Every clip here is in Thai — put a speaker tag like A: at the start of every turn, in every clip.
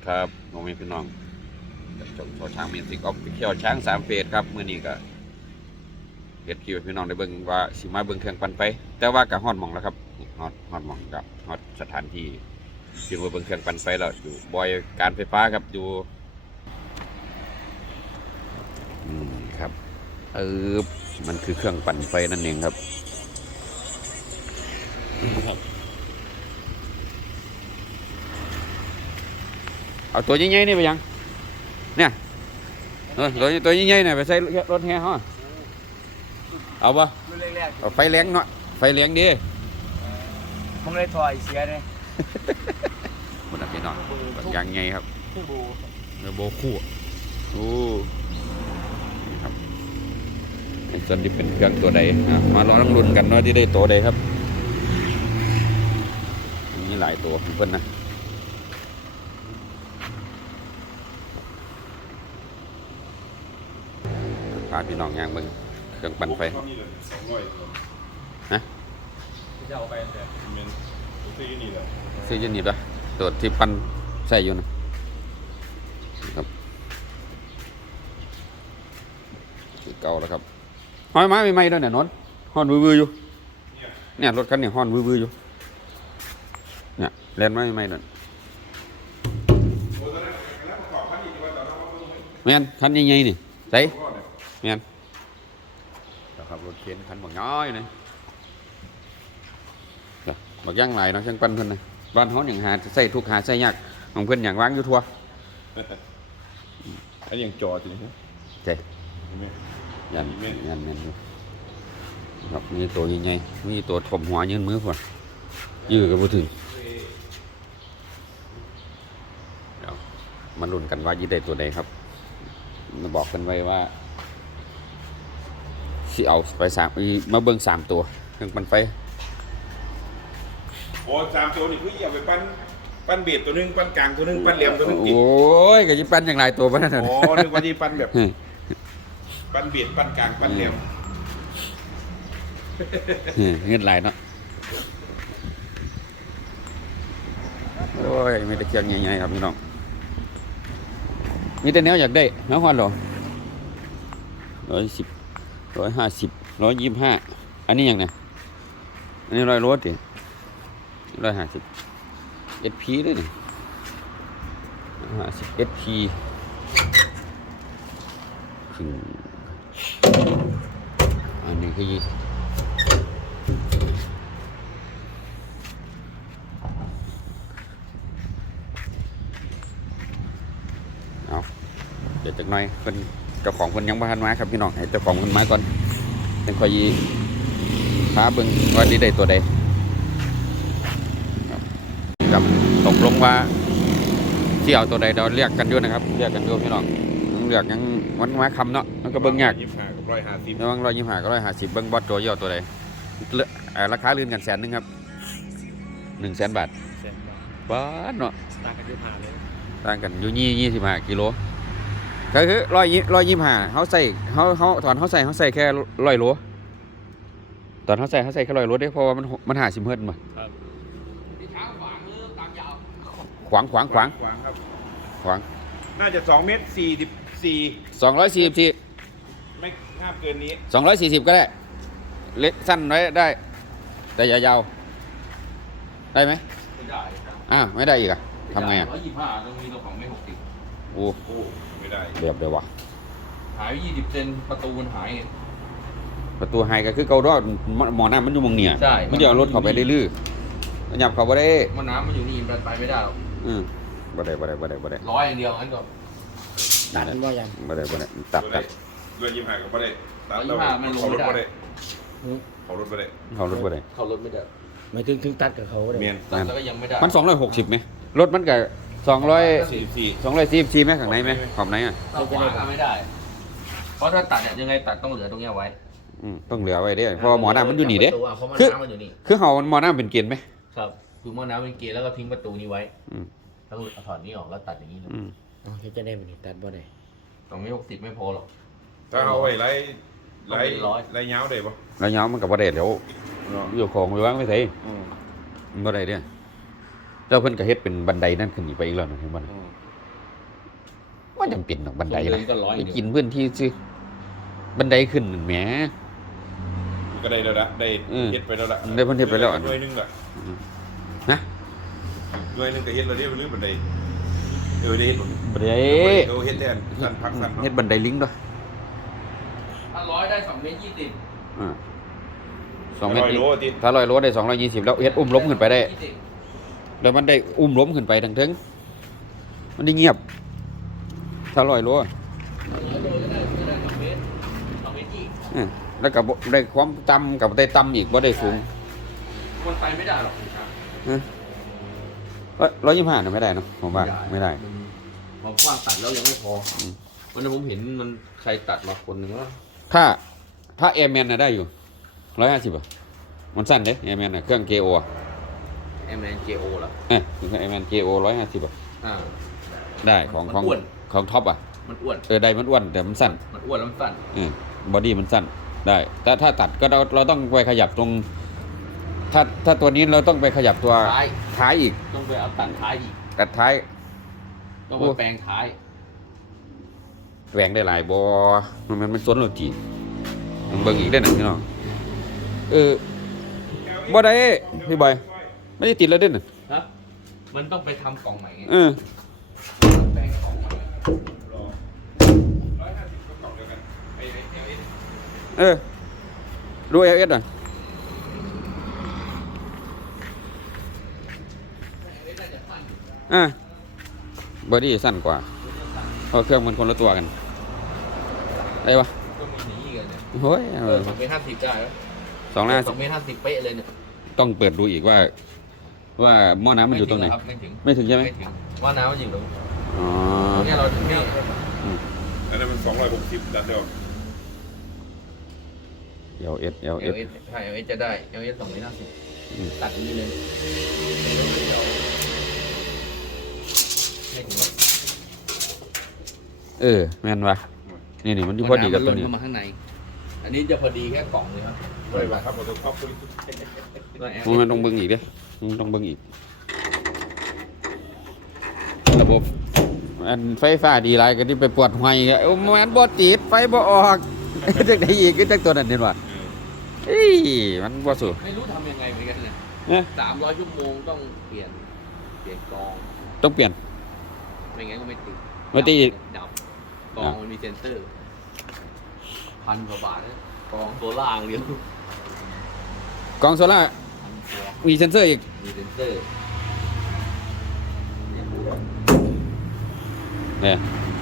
A: ครับน้องมีพี่น้องจบโชว์ช้างมีสิกออฟฟิเชียลช้างสามเฟสครับเมื่อนี้ก็เฮ็ดคิวพี่น้องได้เบิ่งว่าสิมาเบิ่งเครื่องปั่นไฟแต่ว่าก็ฮอดหม่องแล้วครับฮอดหม่องกับฮอดสถานที่สิมาเบิ่งเครื่องปั่นไฟแล้วอยู่บอยการไฟฟ้าครับอยู่ครับมันคือเครื่องปั่นไฟนั่นเองครับเอาตัวใหญ่ๆนี่ไปยังเนี่ยตัวใหญ่ๆเนี่ยไปใส่รถแห่ฮะเอาปะเอาไฟแรงเนาะไฟแรงดี
B: มึงเลยถอยเสียเลย
A: มันพี่น้องยังไงครับโบคู่โอ้นี่ครับส่วนที่เป็นเครื่องตัวใดนะมาลองลุ้นกันว่าที่ได้ตัวใดครับมีหลายตัวเพื่อนนะพาพี่น้องย่างเบิ่งเครื่องปั่นไฟฮะ
B: จะเอาไปแต่
A: ซื้อยูนิตวะตัวที่ปั่นใส่อยู่นะครับคือเก่าแล้วครับห้อยไม้ไม่ไหม้ด้วยเนี่ยนนท์ห้อนวืออยู่เนี่ยรถคันนี้ห้อนวืออยู่เนี่ยแลนไม้ไม่ไหม้ด้วยแม่นคันใหญ่ๆนี่ใส่แม่นนะครับรถเข็นคันบักน้อยนี่บักย่างไหลเนาะช่างปั้นเพิ่นนะบ้านเฮาอย่างหาใส่ทุกหาใส่ยากของเพิ่นอย่างวางอยู่ทั่ว
C: อันนี้ยังจอจริงไหม
A: ใช่ยันอยู่ครับมีตัวใหญ่ๆมีตัวถมหัวยืนมือพุ่นยื้อก็บ่ถึงเดี๋ยวมาลุ้นกันว่าสิได้ตัวใดครับมาบอกกันไว้ว่าสิเอาไปมาเบิ่ง3ตัวเครื่องปั่นไฟ
C: โอ้3 ตัวนี่คืออย่าไปปั้นเบียดตัวนึงปั้นกลางตัวนึงปั้นเหลี่ยมตัวนึง
A: โอ้ยก็จะปั้นอย่างไรตัวปั้นนั่น
C: อ๋อนึกว่าจะปั้นแบบปั้นเบียดปั้นกลางปั้นเหลี่ยม
A: เงินไหลเนาะโอ้ยมีแต่เคียงใหญ่ๆครับพี่น้องมีแต่แนวอยากได้แนวฮอนหรอ110 150 125อันนี้ยังไงอันนี้100 โลดิ150 SP ด้วยนี่50 SP อันนี้คือเอาเดี๋ยวจากหน่อยเป็นเจ้าของคนยังไม่ทันมาครับพี่น้องให้เจ้าของคนมาก่อนเป็นคอยพาเบิ่งว่าดีได้ตัวใดครับตกลงว่าที่เอาตัวใดเราเรียกกันอยู่นะครับเรียกกันอยู่พี่น้องเรียกยังวันมาคำเนาะมันก็เบิ่งยาก
C: 25 กับ 150
A: ระวัง125 กับ 150เบิ่งบอสตัวย่อตัวใดราคาลื่นกัน100,000ครับ100,000 บาทบ้านเนาะ
B: ต่างกันอยู่5เลย
A: ต่างกันอยู่25 กิโลก็คือ125เขาใส่เขาตอนเขาใส่แค่100 โลตอนเขาใส่แค่100 โลได้เพราะว่ามัน50 เฮิรตซ์มา
B: ครับ
A: ขวาง
C: ครับ
A: ขวาง
C: น่าจะ2 เมตร 44
A: 244
C: ไม่ห้ามเกินนี้
A: 240ก็ได้เล็กสั้นไว้ได้แต่อย่ายาวได้ไหม
B: ไม่ได้
A: ครับไม่ได้อีกอะทำไงอะ
B: 125ต้องมีตัวของไม่60
A: โอ้
C: ไม่ได้
A: เดี๋ยววะ
B: หาย20 เซนประตูมันหาย
A: ประตูไฮก็คือเกาดอหมอน้ำมันอยู่มองเนี่ยมันจะเอารถเข้าไปได้ลื้อมันหยับเข้าไปได้
B: มันน้ำมันอยู่นี่มันไปไม่ได้หรอก
A: บ่ได้
B: ร้อยอย่างเดียวงั้นก็
A: นั่นบ่ยังบ่ได้ตัด
C: 125กับบ่ได้
B: 125มันลงไม่ได้
C: เขารถบ่ได้
A: บ่ได้
B: ไม่ได้
D: ไม่ถึงตัดกับเขาเลย
B: ตัดแล้วก็ยังไม่ได้
A: มัน260มั้ยรถมันก็244มั้ยข้างในมั้ยขอบไหนอ่ะ
B: ขวาไม่ได้เพราะถ้าตัดเนี่ยยังไงตัดต้องเหลือตรงนี้ไว้
A: ต้องเหลือไว้เด้เพราะหมอน้ำมันอยู่นี่เด้คือเฮาหมอน้ำเป็นเกณฑ์มั้ย
B: ครับคือหม้อน้ำเป็นเกลียวแล้วก็ทิ้งประตูนี้ไว้แล้วเอาถอดนี้ออกแล้วตัดอย่างนี้เลย
D: จะได้มันตัดบ่ได้
B: ต้องไม่60ไม่พอหรอก
C: ถ้าเอาไว้ไรเงาได้ปะ
A: ไรเงามันกับบ่ได้แล้วอยู่ของไปวางไม่ใช่บ่ได้เด้อเจ้าเพิ่นก็เฮ็ดเป็นบันไดนั่นขึ้นอีกไปอีกแล้วนะถึงบ่ว่าจำเป็นหรอกบันได
B: เล
A: ล่ะ
B: ยก็ร้อย
A: ไปกินพื้นที่ซิบันไดขึ้นแหม
C: มันก็ได้แล้วละได้เฮ็ดไปแล้วละ
A: ได้เพิ่นเฮ็ดไปแล้ว
C: ด้วยนึงละ
A: นะ
C: ด้วยนึงก็เฮ็ดแล้วเรียบร้อยบันไดได้เฮ็ดบ่
A: บันได
C: เฮ็ดแทนสั้นพักสั้น
A: เฮ็ดบันไดลิงด้วย
B: ถ้าร้อยได้2 เมตร 20
A: 2 เมตร
C: โลติ
A: ถ้า100 โลได้220แล้วเฮ็ดอุ้มล้มขึ้นไปได้ แล้วมันได้อุ้มล้มขึ้นไปทั้งถึงมันได้เงียบ ถ้า100 โล
B: 200 โลจะได้2 เมตร 2 เมตร20
A: แล้วก็ได้ความต่ำกับได้ต่ำอีกบ่ได้สูง
B: มันไปไม่ได้หรอก
A: 125น่ะไม่ได้เนาะผมว่าไม่ได้
B: มันกว้างตัดแล้วยังไม่พอวันนั้นผมเห็นมันใครตัดมาคนหนึ่งว่า
A: ถ้าแอร์แมนน่ะได้อยู่150อ่ะมันสั้นเด้แอร์แมนน่ะเครื่อง KO อ่ะ
B: MNJO เหรอ
A: เครื่อง แอร์แมน KO 150อ่ะ
B: อ่า
A: ได้ของ
B: มันอ้วน
A: ของท็อปอ่ะ
B: มันอ้วน
A: ได้มันอ้วนแต่มันสั้น
B: มันอ้วนแล้วมันสั้น
A: บอดี้มันสั้นได้แต่ถ้าตัดก็เราต้องไปขยับตรง ถ้าตัวนี้เราต้องไปขยับตัว
B: ท้าย
A: อีก
B: ต้องไปเอาตัดท้ายอีก
A: ตัดท้าย
B: ต้องไปแปลงท้าย
A: แหวงได้หลายบอมันสวนโลจีมันเบิ่งอีกได้หนึ่งพี่น้องบ่ได้พี่บอยไม่ได้ติดแล้วเด้อน่ะ
B: ครับ มันต้องไปทำกล่องใหม่ไง แปลงกล่องใหม่
C: 150ก็กล่องเดียวกันไอ้
A: ดู LS อ่ะบอดี้สั้นกว่าเพราะเครื่องมันคนละตัวกันได้ปะ
B: ก็มีหนีกันเนี่ย
A: โอ้ย
B: 2 เมตร 50ได้แล้ว
A: 250
B: 2 เมตร 50เป๊ะเลยเนี่ย
A: ต้องเปิดดูอีกว่าหม้อน้ำมันอยู่ตรงไหน
B: ครับไม่ถึง
A: ไม่ถึงใช่ไหม
B: ไม่ถึงว่าน้ำมันอยู่ตรง
A: อ๋อ
B: เนี่ยเราถึงนี่
C: อันนั้นมัน260ดันเดียว
A: LS
B: เอลเอสใช่เอลเอสจะได้เอลเอส2 เมตร 50ตัดนี้เลยไม่ถึงหรอก
A: แม่นวะนี่มันอยู่พอดีกับตัวนี้
B: เข้ามาข้างใน อันนี้จะพอดีแค่กล่องเลยครับ
C: ไปว่าครับเอาตัวท็อปตัวนี้
A: มันต้องเบิ่งอีกเด้มันต้องเบิ่งอีก ระบบอันไฟฟ้าดีไรก็ที่ไปปวดหัวอีกอะมันบ่ติดไฟบ่ออก จักได้อีกก็จักตัวนั้นนี่ว่ะมันบ่สู้
B: ไม่รู้ทำยังไงเหมือนกันเนี่ย
A: เนี่ย
B: 300 ชั่วโมงต้องเปลี่ยนกอง
A: ต้องเปลี่ยน
B: ไม่งั้นก็ไม่ติด
A: ไม่ติด
B: ดับกองมันมีเซนเซอร์1,000 กว่าบาทนะกองตัวล่างเดียว
A: กล่องโซล่าร์
B: 1,000 ตัว
A: มีเซ็นเซอร์อีก
B: มีเซนเซอร์
A: เนี่ย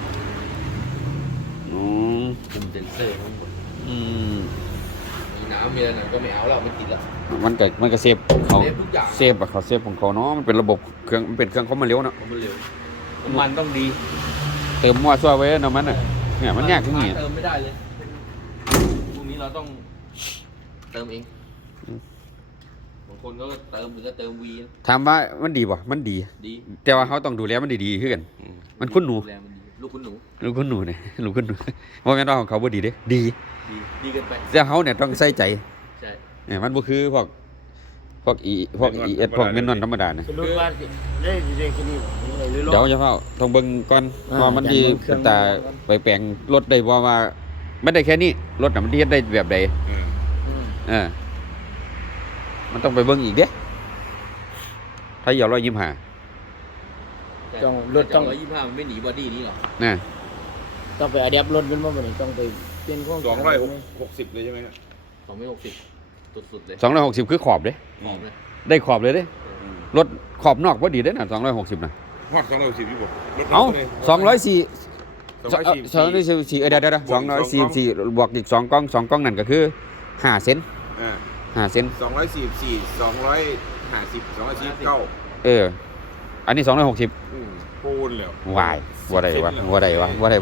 A: อืม
B: คุมเซนเซอร์ทั้งหมด
A: อืม
B: มีน้ำมีอะไรหน่อยก็ไม่เอาแล้วไม่ติดแล้ว
A: มันก็เซฟเขา
B: เซฟทุกอย่าง
A: เซฟอะเขาเซฟของเขาเนาะมันเป็นระบบเครื่องมันเป็นเครื่องเขามาเร็วเนาะ
B: ผมมันเร็วน้ำมันต้องดี
A: เติมมั่วซั่วไว้เนาะมันน่ะเนี่ยมันยากที่นี่
B: เติมไม่ได้เลยพวกนี้เราต้องเติมเองบางคนก็เติมหรือก็เติมวีนะ
A: ถามว่ามันดีป่ะมันดี
B: ดี
A: แต่ว่าเขาต้องดูแลมันดีๆคือกัน มันคุ้นหนู
B: ดูแลมันดีลูกคุณหนู
A: ลูกคุ้นหนูเนี่ยลูกคุ้นหนูว่าแม่นว่าของเขาบ่ดีเด้ดี
B: ดีเกินไป
A: แต่เขาเนี่ยต้องใส่ใจ
B: ใช่
A: เนี่ยมันบ่คือพวกอีเอสพวกเมนนอนธรรมดาเนี่ย
D: สรุปว่าได้แค่นี้บ่ได้หรือรอ
A: เดี๋ยวจะเฝ้าต้องเบิ่งก่อนว่ามันดี
D: เครื่อง
A: ตาไปแปลงรถได้บ่ว่าไม่ได้แค่นี้รถน่ะมันเฮ็ดได้แบบใด มันต้องไปเบิ่งอีกเด้ถ้าอย่า125
D: ต้องรถต้อง
B: 125มันไม่หนีบอดี้นี้หรอก
A: นะ
D: ต้องไปอะแดปรถมันบ่บ่นี่ต้องไปเปลี่ยนโครงสร้าง
C: 260เลยใช่ไหมครับ
B: 260สุดๆเลย
A: 260คือขอบเด้
B: หอมเลย
A: ได้ขอบเลยเด้รถขอบนอกบ่ดีเด้น่ะ260น่ะ
C: ฮอด260อยู่บ่รถ
A: เอ้า
C: 204
A: 244เดี๋ยว244บวกอีก2กล้องนั่นก็คือ5เซน5เซน
C: 244 250 249
A: อันนี้260
C: ปูนแล้ว
A: วายบ่ได้วะบ่ได้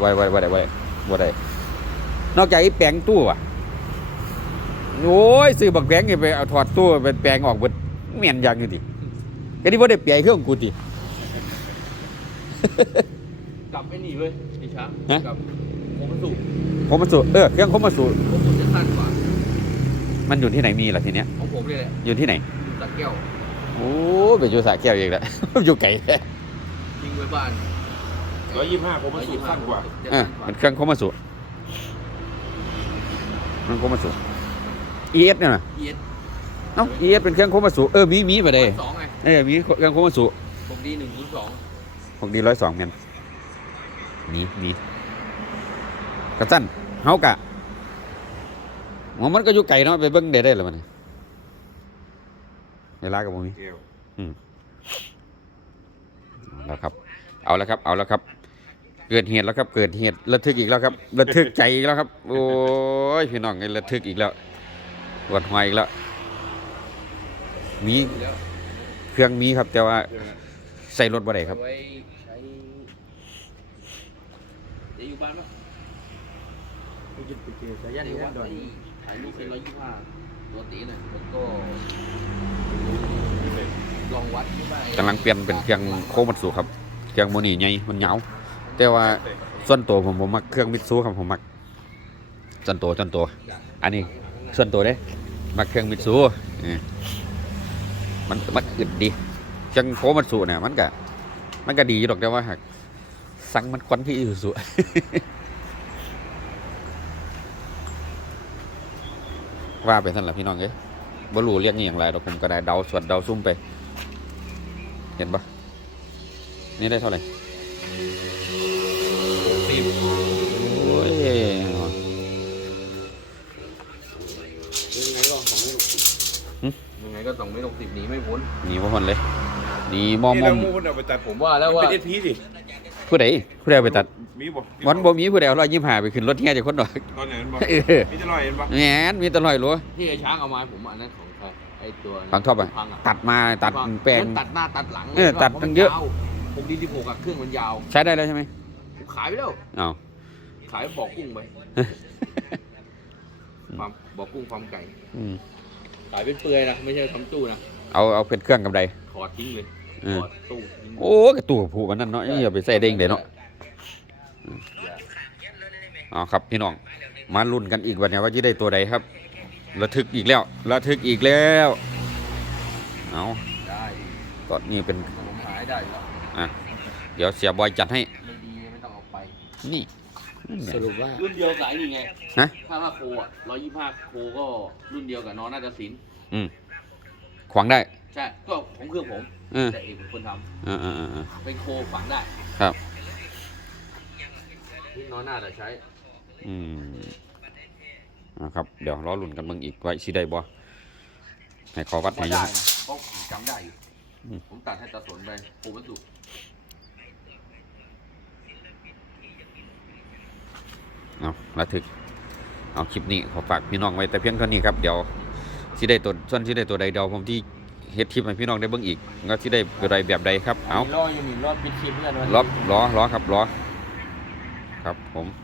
A: นอกจากไอ้แปลงตู้อ่ะโอ้ยซื้อบักแปลงนี่ไปเอาถอดตู้เป็นแปลงออกเบิดแม่นอย่างอยู่ติก็นี่บ่ได้เปลี่ยนเครื่องกูติ
B: กลับไอ้นี่เว้ยไอ้ช้าง
A: ฮะ
B: กลับโคมัสุ
A: ผมมาสู่เครื่องผมมาสู่
B: ของผมจะสั้นกว่า
A: มันอยู่ที่ไหนมีล่ะทีเนี้ย
B: ของผมเลยแหละ
A: อยู่ที่ไหน
B: ตัดแก้ว
A: โอ้ไปอยู่สระแก้วอีกแล้ว อยู่ไกลแท้
B: ทิ้งไว้บ้าน
C: 125ผมมาสูตรสั้นกว่า
A: มันเครื่องโคมาสุมันโคมาสุ ES เนี่ยนะ
B: ES
A: เอ้า ES เป็นเครื่องโคมาสุมีไปเลย
B: 2ไง
A: มีเครื่องโคมาสุ
B: ผมดี102
A: 6D 102แม่นมีกระสั้นเฮากะมันก็อยู่ไกลเนาะไปเบิ่งได้แล้วมันเวลากับบ่มี
C: แก้ว
A: แล้วครับ เอาแล้วครับ เกิดเหตุแล้วครับ เกิดเหตุระทึกอีกแล้วครับ ระทึกใจอีกแล้วครับ โอ้ยพี่น้องไอ้ระทึกอีกแล้วปวดหัวอีกแล้ว มีเครื่องมีครับ แต่ว่าใส่รถบ่ได้ครับ
B: ไว้ใช้เดี๋ยวอยู่บ้านปะ
D: ไปจุดไปเจอสายัน
B: เดี๋ยว
D: ยั
B: วัน
D: ดอน
B: ที่ถ่ายรูปเป็น125ตัวตีหน่อยแล้วก็ลองวัดที่บ้าน
A: กำลังเปลี่ยนเป็นเครื่องโคมัตสุครับ เครื่องโมนี่ใหญ่มันเหงาแต่ว่าส่วนตัวผมมักเครื่องมิตซูครับผมมักส่วนตัวอันนี้ส่วนตัวเด้มักเครื่องมิตซูมันอึดดีเครื่องโคมัตสุเนี่ยมันก็ดีอยู่ดอกแต่ว่าหากสั่งมันควันที่อิสุ ว่าไปสั่นล่ะพี่น้องเอ้ยบ่รู้เรียกนี่อย่างไรดอกผมก็ได้เดาสวดเดาซุ่มไป เห็นปะนี่ได้เท่าไหร่โอ้ย
B: ยังไงก็2 เมตร 60หนีไม่พ้น
A: หนีบ่พ้นเลยหนีมอม
C: นี่
A: มอ
C: เรา
A: ม
C: มูนเอาไปตัด
B: ผมว่าแล้วว่า
C: เป็นเอสพีสิ
A: ผู้ใดเอาไปตัด
C: มีบ่
A: วันบ่มีผู้ใดเอา125ไปขึ้นรถเฮียจะคนดอก
C: ตอนไหนมันบ่
A: เออ
C: มีจะลอยเห็นบ่
A: แหมมีแตลอยหลัว
B: ที่ไอ้ช้างเอามาให้ผมอันนั้นของใครไอ้ตัว
A: บางทอบอ่ะ
B: พัง
A: ตัดมาตัดแปลง
B: ตัดหน้าตัดหลัง
A: ตัดตั้งเยอะ
B: ผมดี16กับเครื่องมันยาว
A: ใช้ได้แล้วใช่ไหม
B: ผมขายไปแล้ว
A: อ้าว
B: ขายบอกกุ้งไปฟาร์มบอกกุ้งฟาร์มไก่
A: อืม
B: ขายเป็นเปลือยนะไม่ใช่ทำตู้นะ
A: เอาเป็นเครื่องกับใด
B: ถอดทิ้งเลย
A: เออ
B: ถอดตู้ทิ้ง
A: โอ้กระตู้ผูกมันนั่นเนาะอย่าไปใส่เด้งเด้เนาะอ๋อครับพี่น้องมาลุ้นกันอีกวันนี้ว่าจะได้ตัวใดครับระทึกอีกแล้วเอา
B: ได้
A: ตอนนี้เป็น
B: ขนมหายได้แล้ว
A: เดี๋ยวเสียบอยจัดให้
B: ไม่ดีไม่ต้องเอาไป
A: นี่
D: สรุปว่า
B: รุ่นเดียวกับไอ้นี่ไง
A: ฮะ
B: ถ้าโคอ่ะ125โคก็รุ่นเดียวกับน้องนาฏศิลป์
A: ขวางได้
B: ใช่ก็ของเครื่องผม
A: เออ
B: แต่เอกเป็นคนท
A: เออ
B: ำเป็นโคฝังได้
A: ครับ
B: ที่น้องน่าจะใช้
A: ครับเดี๋ยวรอลุ้นกันเบิ่งอีกว่าสิได้บ่ให้ขอวัด
B: ก็
A: ให้อ
B: ได้
A: ยู่
B: นะเพราะผมจำได้อยู่
A: อืม
B: ผมตัดให้ตาสนไปโควัสดุ
A: เอาระทึกเอาคลิปนี้ขอฝากพี่น้องไว้แต่เพียงเท่านี้ครับเดี๋ยวสิได้ตัวส่วนสิได้ตัวใดเดี๋ยวผมที่เฮ็ดคลิปให้พี่น้องได้เบิ่งอีกว่าสิได้ตัวใดแบบใดครับเอา
D: รออยู่นี่รอปิดคลิปเพื่อนวัน
A: รอครับรอครับผม